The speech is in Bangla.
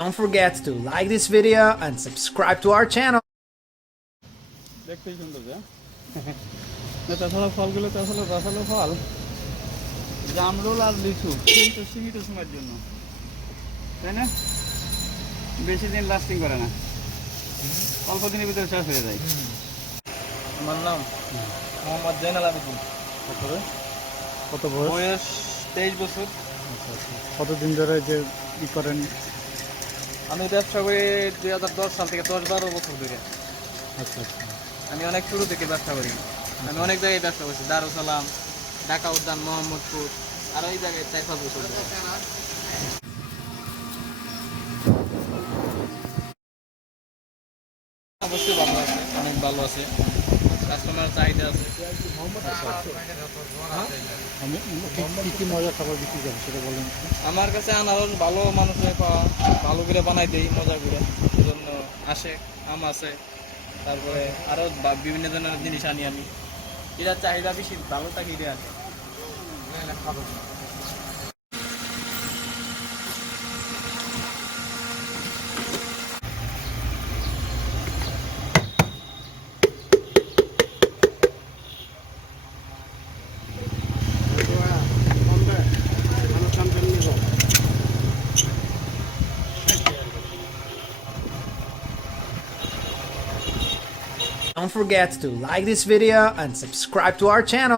Don't forget to like this video and subscribe to our channel. দেখতেই সুন্দর যে না তাছাড়া ফলগুলো তো রসালো ফল জামরুল আর লিচু কিন্তু সীমিত সময়ের জন্য তাই না বেশি দিন লাস্টিং করে না অল্প দিনের ভিতরে শেষ হয়ে যায় আমার নাম মোহাম্মদ জৈনাল আবেদিন তারপরে কত বয়স? বয়স তেইশ বছর। কতদিন ধরে যে ই করেন? আমি ব্যবসা করি দুই হাজার দশ সাল থেকে দশ বারো বছর ধরে। আচ্ছা আচ্ছা। আমি অনেক শুরু থেকে ব্যবসা করি। আমি অনেক জায়গায় ব্যবসা করছি দারুসালাম ঢাকা উদ্যান মোহাম্মদপুর আর ওই জায়গায় চার পাঁচ বছর অবশ্যই ভালো আছে অনেক ভালো আছে। কাস্টমার চাহিদা আছে। আমি কি- কি কি মজা খাবার বিক্রি করেন সেটা বলেন। আমার কাছে আনারস ভালো মানুষের পাওয়া ভালো করে বানাই দেই মজা করে। জন্য আসে আম আছে তারপরে আরও বা- বিভিন্ন ধরনের জিনিস আনি আমি। এটা চাহিদা বেশি ভালো থাকে এটা আছে Don't forget to like this video and subscribe to our channel.